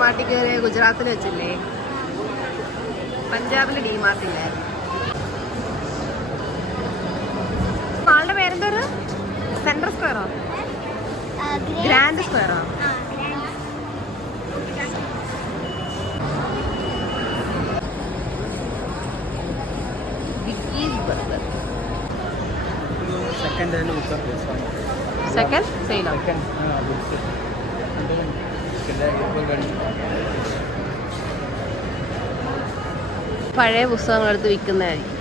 മാർട്ടിൽ കയറിയ ഗുജറാത്തിൽ വെച്ചില്ലേ? പഞ്ചാബിൽ ഡി മാർട്ടില്ലേ ആളുടെ പേരെന്തോര്? സെൻട്രൽ സ്ക്വയറോ? ഗ്രാൻഡ് സ്ക്വയറോ? സെക്കൻഡ് സെയിലോ സെക്കൻഡ് പഴയ പുസ്തകങ്ങൾ എടുത്ത് വിൽക്കുന്നതായിരിക്കും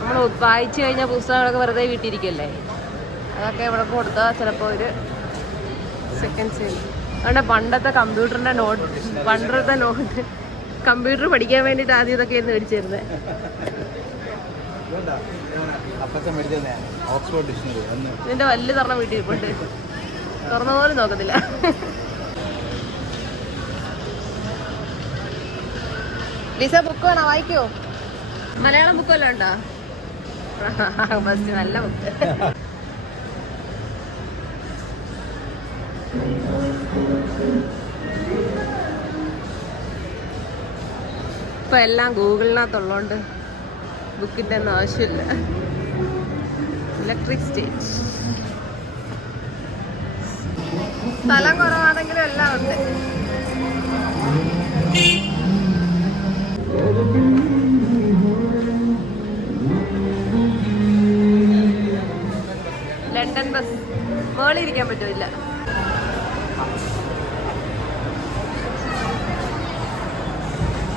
നമ്മൾ വായിച്ചു കഴിഞ്ഞാൽ പുസ്തകങ്ങളൊക്കെ വെറുതെ വീട്ടിരിക്കല്ലേ? അതൊക്കെ ഇവിടെ കൊടുത്താൽ ചിലപ്പോൾ ഒരു സെക്കൻഡ് സെയിൽ അതുകൊണ്ട് പണ്ടത്തെ കമ്പ്യൂട്ടറിന്റെ നോട്ട് പണ്ടത്തെ നോട്ട് കമ്പ്യൂട്ടർ പഠിക്കാൻ വേണ്ടിയിട്ട് ആദ്യം ഇതൊക്കെ ആയിരുന്നു മേടിച്ചിരുന്നത് ഓക്സ്ഫോർഡ് ഡിക്ഷണറി ഇതിന്റെ വലിയ തറണം വീട്ടിൽ ഇരിപ്പുണ്ട് തുറന്ന പോലും നോക്കത്തില്ല. ലിസ ബുക്ക് വേണോ? വായിക്കോ? മലയാളം ബുക്ക് വല്ലതും ഉണ്ടോ? ബസ് നല്ല ബുക്ക് ഇപ്പൊ എല്ലാം ഗൂഗിളിനകത്തുള്ളോണ്ട് ബുക്കിന്റെ ഒന്നും ആവശ്യമില്ല. ഇലക്ട്രിക് സ്റ്റേജ് സ്ഥലം കുറവാണെങ്കിലും എല്ലാം ഉണ്ട്. ലണ്ടൻ ബസ് മുകളിൽ ഇരിക്കാൻ പറ്റില്ല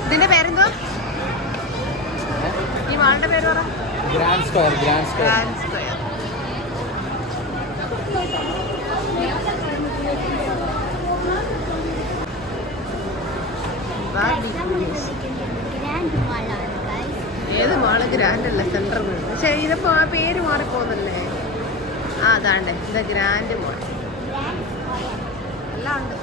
ഇതിന്റെ പേരെന്തോ ഈ മാളിന്റെ പേര് പറ grand square grand square grand square ഏത് മാൾ ഗ്രാൻഡ് അല്ല സെൻട്രൽ പക്ഷെ ഇതിപ്പോ ആ പേര് മാറിപ്പോന്നല്ലേ ആ അതാണ്ട്. ഇത് ഗ്രാൻഡ് മാൾ എല്ലാം ഉണ്ട്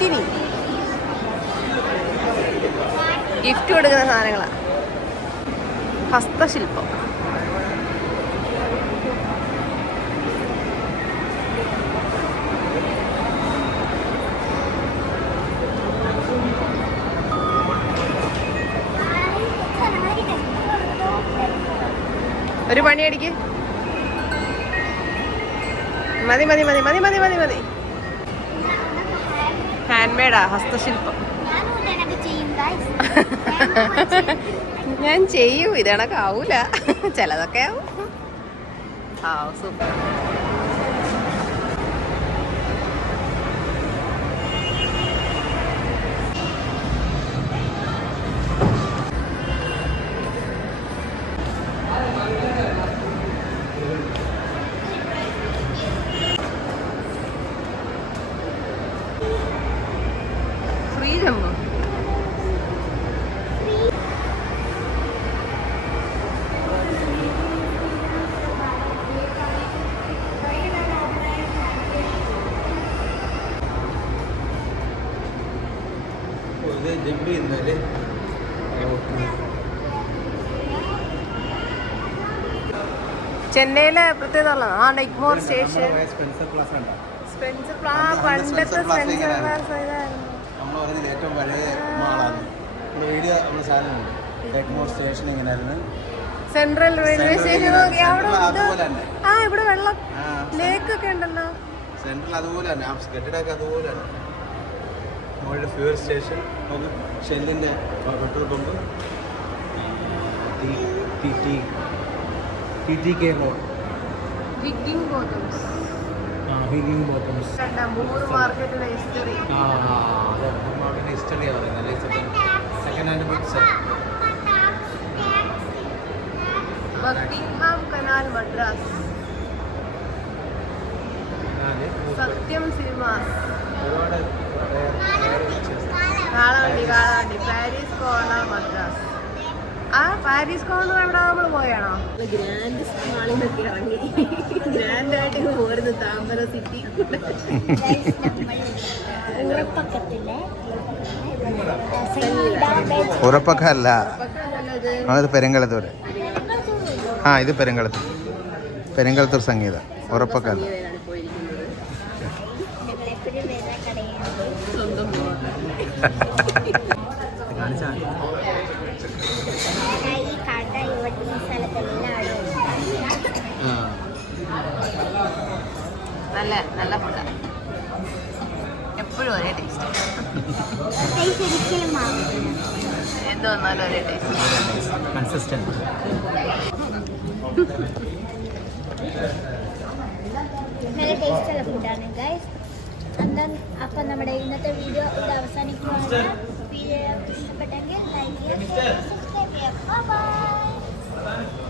ഗിഫ്റ്റിനി ഗിഫ്റ്റ് കൊടുക്കുന്ന സാധനങ്ങളാ. ഹസ്തശില്പം. ഒരു പണിയടിക്ക്. മതി മതി മതി മതി മതി മതി മതി. ഹാൻഡ് മെയ്ഡാ ഹസ്തശില്പം. ഞാൻ ചെയ്യും ഇതണക്കാവൂല ചിലതൊക്കെ ആവും. ആ സൂപ്പർ. ഇത് ജമ്പ് ചെയ്യുന്നതിൽ ചെന്നൈയിലെ പ്രത്യേകത. ആ ഇഗ്മോർ സ്റ്റേഷൻ സ്പെൻസർ ക്ലാസ് കണ്ടോ സ്പെൻസർ പണ്ടത്തെ സ്പെൻസർ. നമ്മൾ ഏറ്റവും പഴയ മാളാണ് വീഡിയോ സാധനമുണ്ട്. സ്റ്റേഷൻ സെൻട്രൽ റെയിൽവേ സ്റ്റേഷൻ ആ ഇവിടെ വെള്ളം. ലേക്ക് ഒക്കെ ഉണ്ടല്ലോ. സെൻട്രൽ അതുപോലെ തന്നെ. കെട്ടിടമൊക്കെ അതുപോലെ തന്നെ. മുകളിൽ ഫ്യൂവൽ സ്റ്റേഷൻ ഒന്ന് ഷെല്ലിന്റെ petrol pump T T T T K road bottoms ആ ബോട്ടംസ് ഹിസ്റ്ററി ആ അതെ നമ്മുടെ ഹിസ്റ്ററിയാണ് പറയുന്നത്. Second hand books Buckingham canal Madras Sathyam cinema. ഒരുപാട് കാളവണ്ടി കാളവണ്ടി. Paris corner Madras. ആ പാരീസ് കോർണർ എവിടെ? നമ്മൾ പോയാണോ? ഗ്രാൻഡ് മാളിന്നൊക്കെ ഇറങ്ങി. ഗ്രാൻഡ് ആയിട്ട് പോരുന്നു താമര സിറ്റി ഉറപ്പക്കല്ല. അത് പെരുങ്കളത്തൂർ ആ ഇത് പെരുങ്കളത്തൂർ പെരുങ്കളത്തൂർ സംഗീതം. ഉറപ്പൊക്കെ സ്ഥലത്തെല്ലാം നല്ല നല്ല ഫുഡാണ് എപ്പോഴും ഒരേ ടേസ്റ്റ് എന്ത് വന്നാലും ഒരേ ടേസ്റ്റ് കൺസിസ്റ്റന്റ് നല്ല ടേസ്റ്റുള്ള ഫുഡാണ് ഗൈസ് അപ്പം അപ്പം നമ്മുടെ ഇന്നത്തെ വീഡിയോ ഇവിടെ അവസാനിക്കുകയാണ് വീഡിയോ ഇഷ്ടപ്പെട്ടെങ്കിൽ ലൈക്ക് ചെയ്യുക സബ്സ്ക്രൈബ് ചെയ്യുക ബൈ